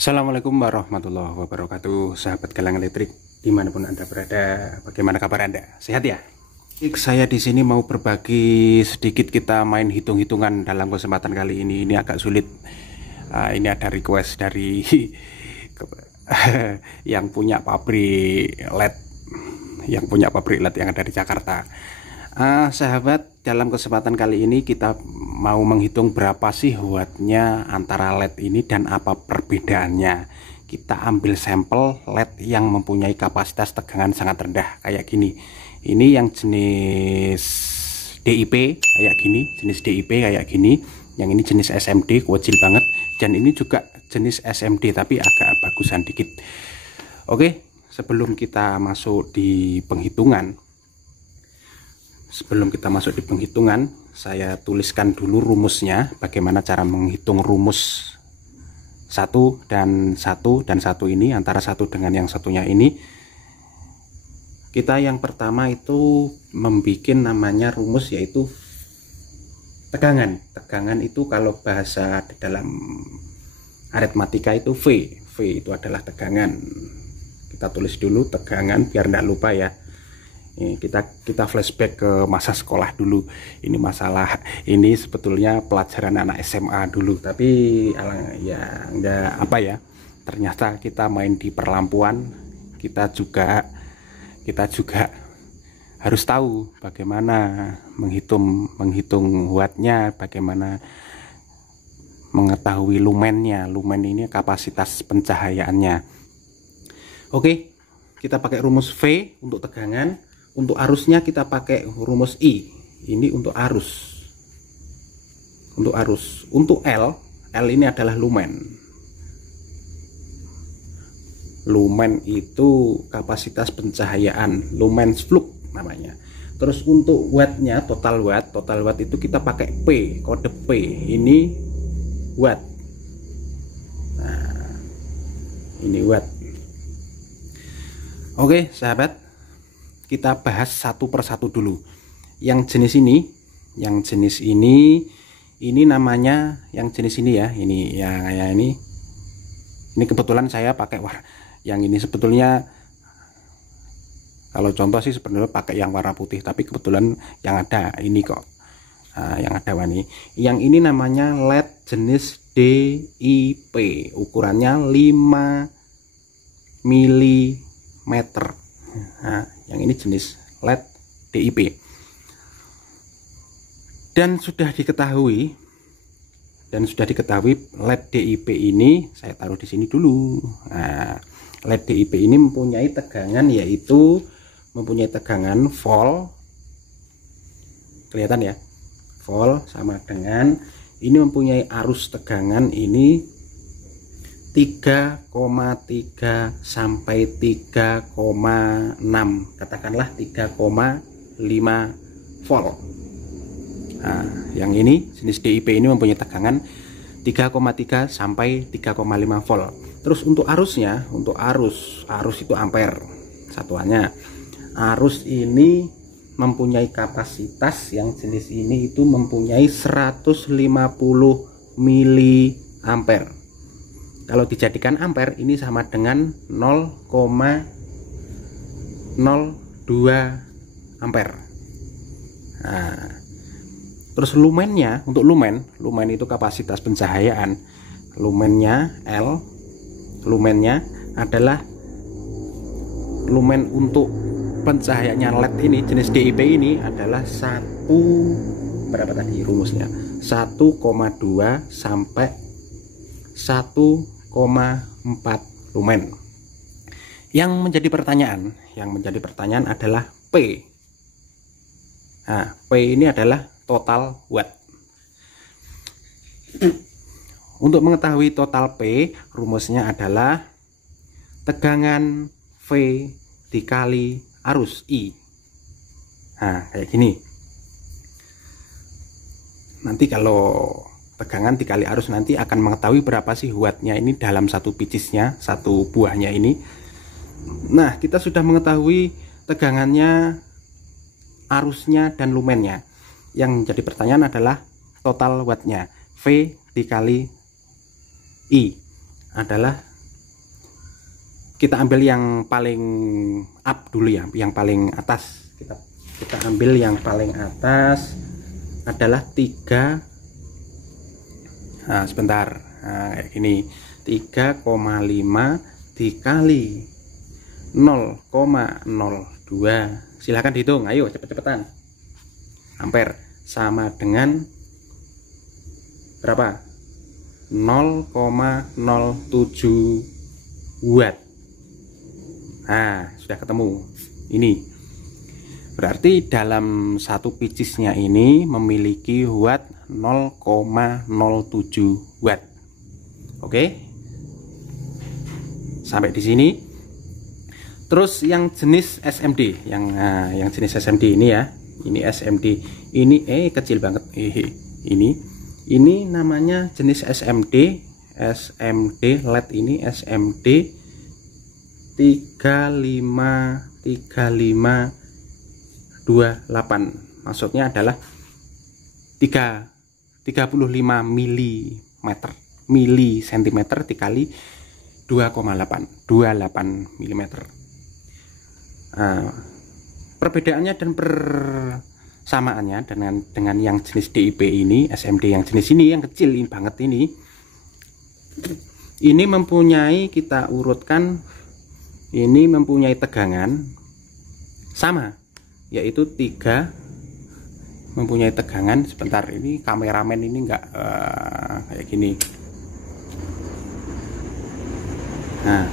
Assalamualaikum warahmatullahi wabarakatuh, sahabat Galang Elektrik dimanapun Anda berada. Bagaimana kabar Anda? Sehat ya? Saya di sini mau berbagi sedikit, kita main hitung-hitungan dalam kesempatan kali ini. Ini agak sulit. Ini ada request dari yang punya pabrik LED, yang ada di Jakarta. Sahabat, dalam kesempatan kali ini kita mau menghitung berapa sih wattnya antara LED ini dan apa perbedaannya. Kita ambil sampel LED yang mempunyai kapasitas tegangan sangat rendah kayak gini. Ini yang jenis DIP kayak gini, yang ini jenis SMD kecil banget, dan ini juga jenis SMD tapi agak bagusan dikit. Oke, sebelum kita masuk di penghitungan, saya tuliskan dulu rumusnya, bagaimana cara menghitung rumus satu dan satu ini, antara satu dengan yang satunya ini. Kita yang pertama itu membuat namanya rumus, yaitu tegangan. Tegangan itu kalau bahasa dalam aritmatika itu V itu adalah tegangan. Kita tulis dulu tegangan biar tidak lupa ya. Kita flashback ke masa sekolah dulu. Ini sebetulnya pelajaran anak SMA dulu, tapi ya enggak apa ya, ternyata kita main di perlampuan, kita juga harus tahu bagaimana menghitung wattnya, bagaimana mengetahui lumennya. Lumen ini kapasitas pencahayaannya. Oke, kita pakai rumus V untuk tegangan. Untuk arusnya kita pakai rumus I. Ini untuk arus. Untuk L ini adalah lumen. Lumen itu kapasitas pencahayaan, lumens flux namanya. Terus untuk wattnya, total watt itu kita pakai P, kode P. Ini watt. Nah, ini watt. Oke, sahabat, kita bahas satu persatu dulu. Yang jenis ini namanya, yang jenis ini ya, ini ya, kayak ini kebetulan saya pakai yang ini. Sebetulnya kalau contoh sih sebenarnya pakai yang warna putih, tapi kebetulan yang ada ini kok. Yang ada warna yang ini namanya LED jenis DIP, ukurannya 5 mm. Yang ini jenis LED DIP. Dan sudah diketahui LED DIP ini, saya taruh di sini dulu. LED DIP ini mempunyai tegangan, yaitu mempunyai tegangan volt. Kelihatan ya? Volt sama dengan ini mempunyai arus tegangan ini 3,3 sampai 3,6, katakanlah 3,5 volt. Yang ini jenis DIP ini mempunyai tegangan 3,3 sampai 3,5 volt. Terus untuk arusnya, arus itu ampere satuannya. Arus ini mempunyai kapasitas, yang jenis ini itu mempunyai 150 miliampere. Kalau dijadikan ampere, ini sama dengan 0,02 ampere. Terus lumennya, untuk lumen itu kapasitas pencahayaan. Lumennya L, lumennya adalah lumen untuk pencahayaannya LED ini, jenis DIP ini adalah berapa tadi rumusnya? 1,2 sampai 1,4 lumen. Yang menjadi pertanyaan adalah P. P ini adalah total watt. Untuk mengetahui total P, rumusnya adalah tegangan V dikali arus I. Kayak gini. Nanti kalau tegangan dikali arus, nanti akan mengetahui berapa sih wattnya ini dalam satu picisnya, satu buahnya ini. Nah, kita sudah mengetahui tegangannya, arusnya, dan lumennya. Yang jadi pertanyaan adalah total wattnya. V dikali I adalah kita ambil yang paling up dulu ya, yang paling atas. Kita ambil yang paling atas adalah 3. Nah, sebentar. Nah, kayak gini. 3,5 dikali 0,02. Silahkan dihitung, ayo cepet-cepetan. Ampere sama dengan berapa? 0,07 watt. Nah, sudah ketemu. Ini berarti dalam satu picisnya ini memiliki watt 0,07 watt. Oke, sampai di sini. Terus yang jenis SMD, yang jenis SMD ini ya, ini SMD ini kecil banget. Ini namanya jenis SMD LED. Ini SMD 3528, maksudnya adalah 35 mili sentimeter dikali 28 mm. Perbedaannya dan persamaannya dengan yang jenis DIP ini, SMD yang jenis ini yang kecil ini banget ini mempunyai, kita urutkan, ini mempunyai tegangan sama, yaitu 3, mempunyai tegangan. Sebentar, ini kameramen ini enggak kayak gini. Nah,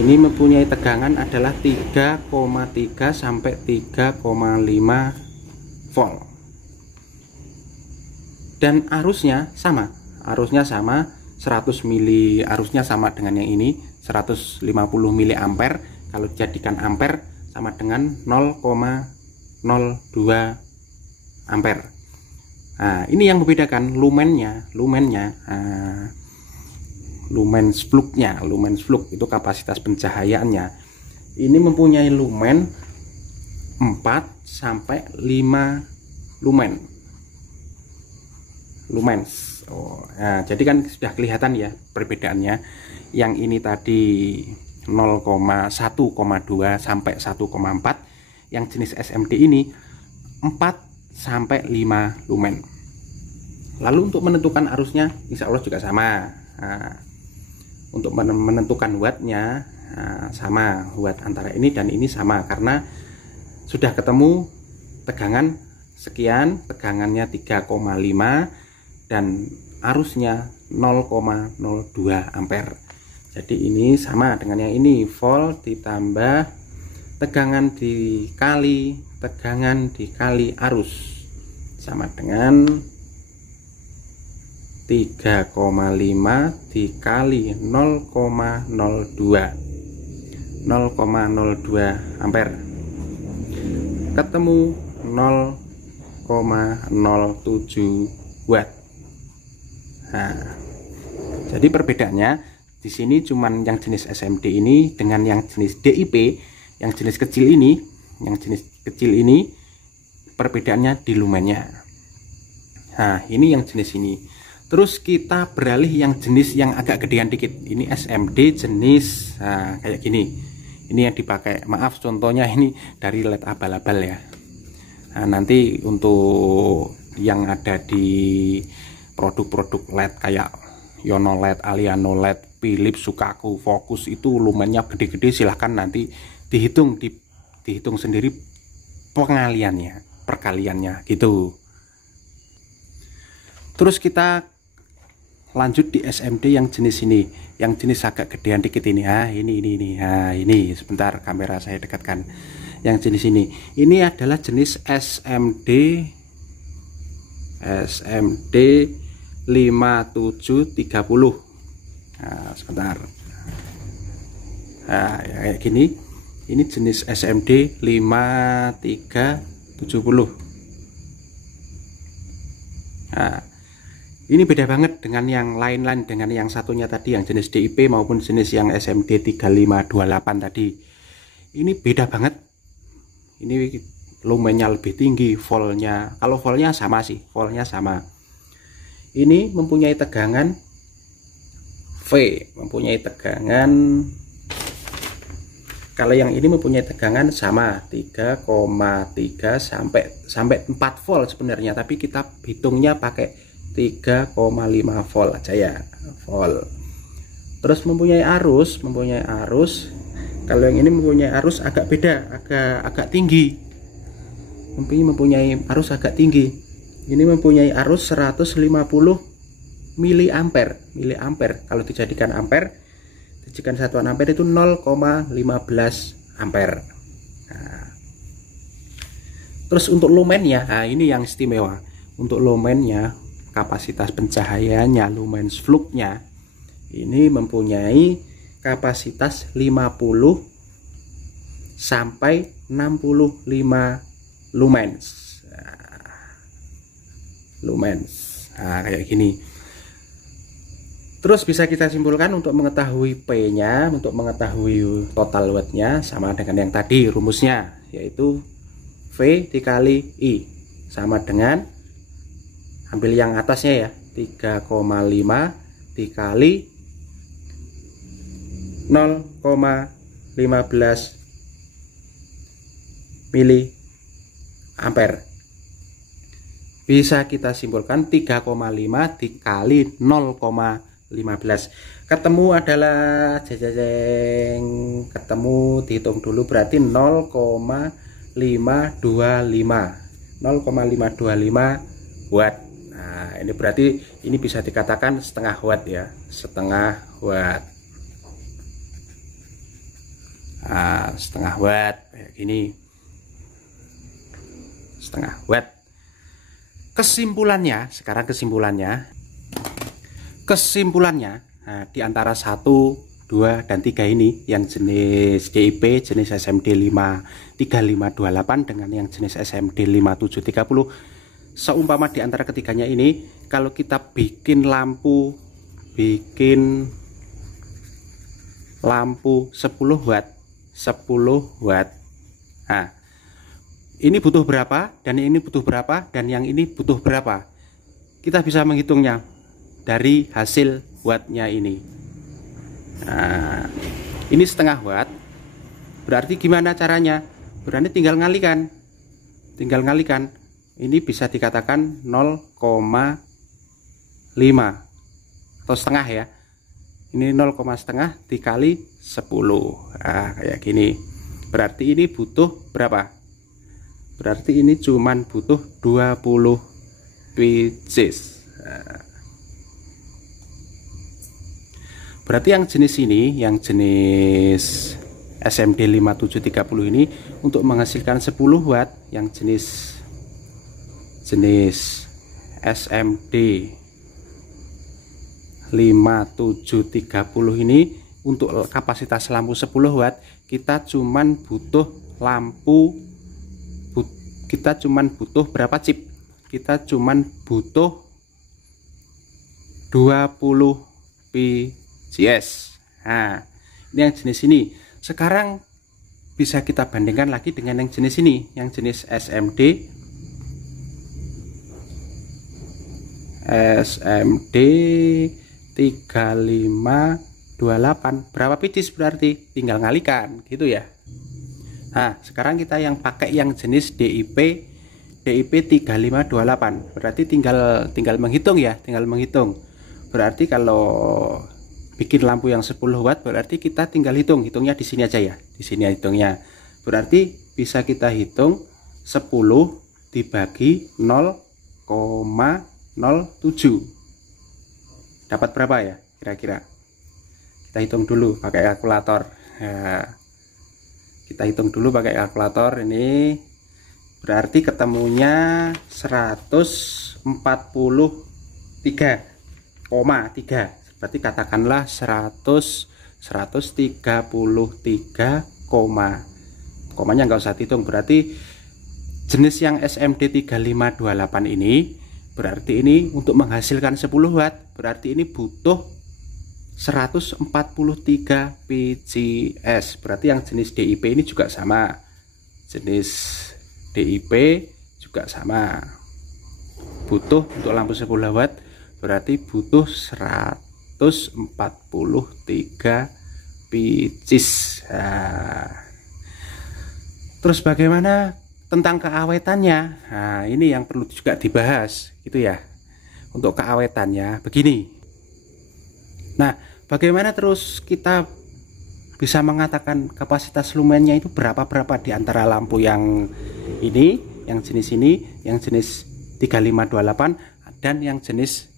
ini mempunyai tegangan adalah 3,3 sampai 3,5 volt. Dan arusnya sama 100 mili, arusnya sama dengan yang ini 150 mili ampere. Kalau dijadikan ampere sama dengan 0,02 ampere. Nah, ini yang membedakan lumennya. Lumens flux itu kapasitas pencahayaannya. Ini mempunyai lumen 4 sampai 5 lumens. Nah, jadi kan sudah kelihatan ya perbedaannya. Yang ini tadi 0,1,2 sampai 1,4. Yang jenis SMD ini 4 sampai 5 lumen. Lalu untuk menentukan arusnya insya Allah juga sama. Nah, untuk menentukan wattnya sama, watt antara ini dan ini sama, karena sudah ketemu tegangan sekian, tegangannya 3,5 dan arusnya 0,02 ampere. Jadi ini sama dengan yang ini, volt ditambah tegangan dikali arus sama dengan 3,5 dikali 0,02 ampere, ketemu 0,07 watt. Nah, jadi perbedaannya di sini cuman yang jenis SMD ini dengan yang jenis DIP, yang jenis kecil ini, perbedaannya di lumennya. Nah, ini yang jenis ini. Terus kita beralih yang jenis yang agak gedean dikit. Ini SMD jenis kayak gini. Ini yang dipakai, maaf contohnya ini dari LED abal-abal ya. Nah, nanti untuk yang ada di produk-produk LED kayak Yono LED, Aliano LED, Philips, Sukaku, Focus itu lumennya gede-gede, silahkan nanti dihitung sendiri perkaliannya gitu. Terus kita lanjut di SMD yang jenis ini, yang jenis agak gedean dikit ini. Ini sebentar kamera saya dekatkan. Yang jenis ini adalah jenis SMD 5730. Nah, sebentar. Nah, kayak gini. Ini jenis SMD 5370. Nah, ini beda banget dengan yang lain-lain, dengan yang satunya tadi, yang jenis DIP maupun jenis yang SMD 3528 tadi. Ini beda banget. Ini lumennya lebih tinggi, voltnya. Kalau voltnya sama sih, voltnya sama. Ini mempunyai tegangan V, mempunyai tegangan Kalau yang ini mempunyai tegangan sama 3,3 sampai 4 volt sebenarnya, tapi kita hitungnya pakai 3,5 volt aja ya, volt. Terus mempunyai arus, kalau yang ini mempunyai arus agak beda, agak tinggi. Mempunyai arus agak tinggi. Ini mempunyai arus 150 miliampere. Kalau dijadikan ampere, dijadikan satuan ampere itu 0,15 ampere. Nah, terus untuk lumennya, nah ini yang istimewa. Untuk lumennya, kapasitas pencahayaannya, lumens flux-nya ini mempunyai kapasitas 50 sampai 65 lumens. Nah, kayak gini. Terus bisa kita simpulkan untuk mengetahui P-nya, untuk mengetahui total wattnya sama dengan yang tadi rumusnya, yaitu V dikali I sama dengan, ambil yang atasnya ya, 3,5 dikali 0,15 miliampere. Bisa kita simpulkan 3,5 dikali 0,15. Ketemu adalah ketemu, dihitung dulu, berarti 0,525 watt. Nah, ini berarti ini bisa dikatakan setengah watt ya, setengah watt. Nah, setengah watt kayak gini, setengah watt. Kesimpulannya, sekarang kesimpulannya, nah, di antara 1, 2, dan 3 ini, yang jenis DIP, jenis SMD 53528 dengan yang jenis SMD 5730, seumpama di antara ketiganya ini, kalau kita bikin lampu 10 watt, nah, ini butuh berapa, dan ini butuh berapa, dan yang ini butuh berapa. Kita bisa menghitungnya dari hasil wattnya ini. Nah, ini setengah watt. Berarti gimana caranya? Berarti tinggal ngalikan. Ini bisa dikatakan 0,5 atau setengah ya. Ini 0,5 dikali 10. Nah, kayak gini. Berarti ini butuh berapa? Berarti ini cuman butuh 20 pieces. Nah, berarti yang jenis ini, yang jenis SMD 5730 ini, untuk menghasilkan 10 watt, yang jenis SMD 5730 ini, untuk kapasitas lampu 10 watt, kita cuman butuh berapa chip? Kita cuman butuh 20 pcs. Nah, ini yang jenis ini. Sekarang bisa kita bandingkan lagi dengan yang jenis ini, yang jenis SMD 3528. Berapa pcs berarti? Tinggal ngalikan gitu ya. Nah, sekarang kita yang pakai yang jenis DIP 3528. Berarti tinggal menghitung ya, Berarti kalau bikin lampu yang 10 watt, berarti kita tinggal hitungnya di sini aja ya. Di sini hitungnya. Berarti bisa kita hitung 10 dibagi 0,07. Dapat berapa ya kira-kira? Kita hitung dulu pakai kalkulator. Ya. Kita hitung dulu pakai kalkulator. Ini berarti ketemunya 143,3. Berarti katakanlah 133, komanya nggak usah dihitung. Berarti jenis yang SMD 3528 ini, berarti ini untuk menghasilkan 10 watt, berarti ini butuh 143 pcs. Berarti yang jenis DIP ini juga sama. Jenis DIP juga sama. Butuh untuk lampu 10 watt berarti butuh 143 pcs. Nah, Terus bagaimana tentang keawetannya? Nah, ini yang perlu juga dibahas gitu ya. Untuk keawetannya begini. Nah, bagaimana terus kita bisa mengatakan kapasitas lumennya itu berapa di antara lampu yang ini, yang jenis ini, yang jenis 3528 dan yang jenis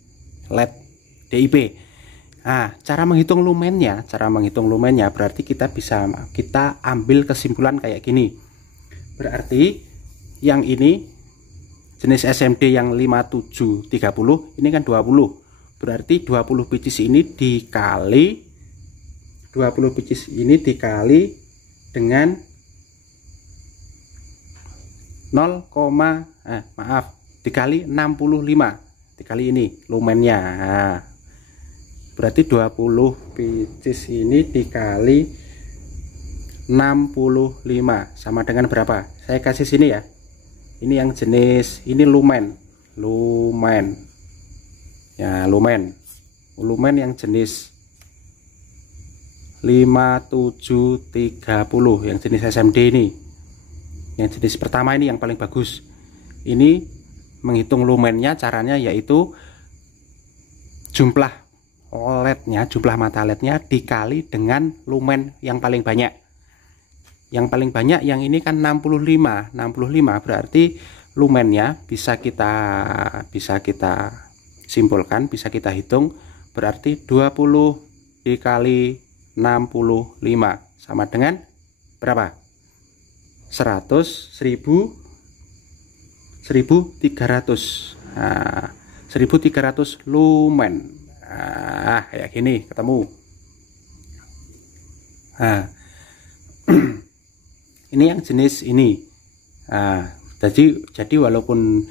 LED DIP. Nah, cara menghitung lumennya berarti kita ambil kesimpulan kayak gini. Berarti yang ini jenis SMD yang 5730 ini kan 20. Berarti 20 pcs ini dikali dengan dikali 65 dikali ini lumennya. Nah, berarti 20 pcs ini dikali 65 sama dengan berapa? Saya kasih sini ya. Ini yang jenis ini lumen ya, lumen yang jenis 5730 yang jenis SMD ini, yang jenis pertama ini yang paling bagus. Ini menghitung lumennya caranya yaitu jumlah LED-nya, jumlah mata LED-nya dikali dengan lumen yang paling banyak. Yang paling banyak yang ini kan 65 berarti lumennya bisa kita simpulkan, bisa kita hitung, berarti 20 dikali 65 sama dengan berapa? 1300. Nah, 1300 lumen. Nah, kayak gini ketemu. Nah, ini yang jenis ini. Nah, jadi walaupun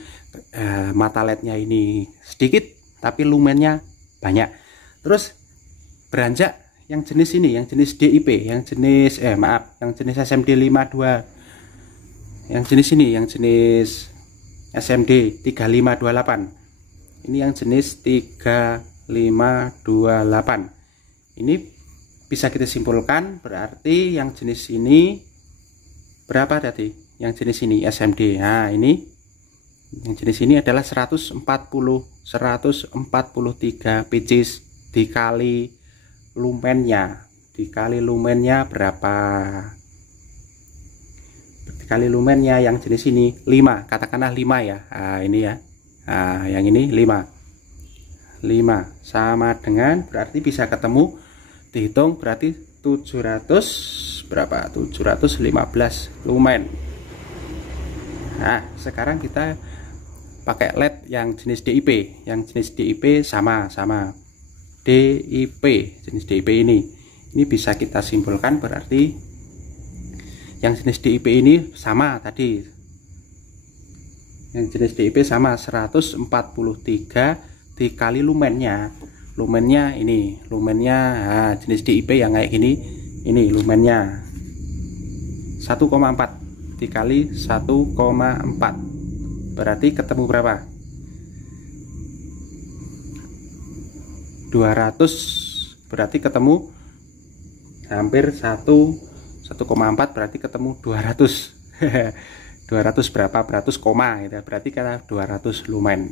mata LED-nya ini sedikit tapi lumennya banyak. Terus beranjak yang jenis ini, yang jenis DIP, yang jenis SMD 52. Yang jenis ini, yang jenis SMD 3528. Ini yang jenis 3528. Ini bisa kita simpulkan berarti yang jenis ini berapa tadi? Yang jenis ini SMD. Nah, ini yang jenis ini adalah 143 pcs dikali lumennya. Dikali lumennya berapa? Dikali lumennya yang jenis ini 5, katakanlah 5 ya. Nah, ini ya. Nah, yang ini 5 sama dengan berarti bisa ketemu, dihitung berarti 700 berapa? 715 lumen. Nah, sekarang kita pakai LED yang jenis DIP. Yang jenis DIP sama DIP, jenis DIP ini bisa kita simpulkan berarti yang jenis DIP ini sama tadi. Yang jenis DIP sama 143 dikali lumennya. Lumennya ini, nah, jenis DIP yang kayak gini, ini lumennya 1,4 dikali 1,4 berarti ketemu berapa? 200, berarti ketemu hampir 1,4 berarti ketemu 200 200 berapa? 100 koma gitu. Berarti kata 200 lumen.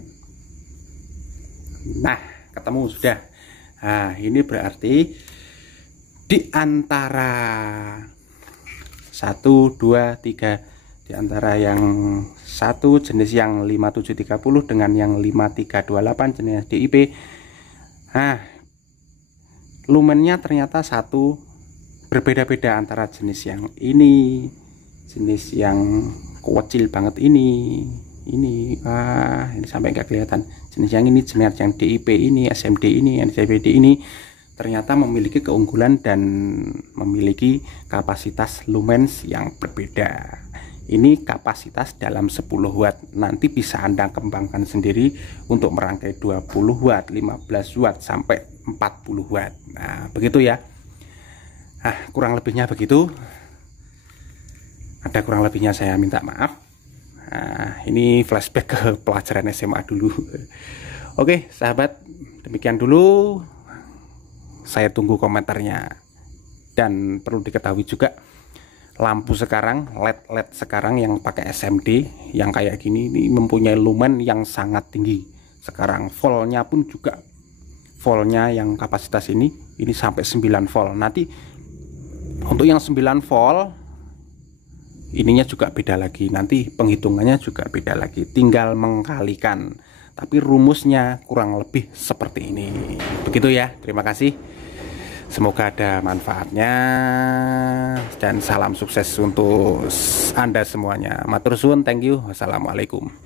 Nah, ketemu sudah. Nah, ini berarti di antara 1, 2, 3, di antara yang satu jenis yang 5730 dengan yang 5328 jenis DIP. Nah, lumennya ternyata satu berbeda-beda antara jenis yang ini, jenis yang kecil banget ini ini sampai nggak kelihatan. Jenis yang ini, jenis yang DIP ini, SMD ini, NCBD ini ternyata memiliki keunggulan dan memiliki kapasitas lumens yang berbeda. Ini kapasitas dalam 10 watt. Nanti bisa Anda kembangkan sendiri untuk merangkai 20 watt, 15 watt sampai 40 watt. Nah, begitu ya. Nah, kurang lebihnya begitu. Ada kurang lebihnya saya minta maaf. Nah, ini flashback ke pelajaran SMA dulu. Oke, sahabat, demikian dulu. Saya tunggu komentarnya. Dan perlu diketahui juga, lampu sekarang, LED sekarang yang pakai SMD yang kayak gini ini mempunyai lumen yang sangat tinggi. Sekarang voltnya pun juga, voltnya yang kapasitas ini sampai 9 volt. Nanti untuk yang 9 volt ininya juga beda lagi, nanti penghitungannya juga beda lagi, tinggal mengkalikan. Tapi rumusnya kurang lebih seperti ini. Begitu ya, terima kasih. Semoga ada manfaatnya dan salam sukses untuk Anda semuanya. Matur suwun, thank you. Wassalamualaikum.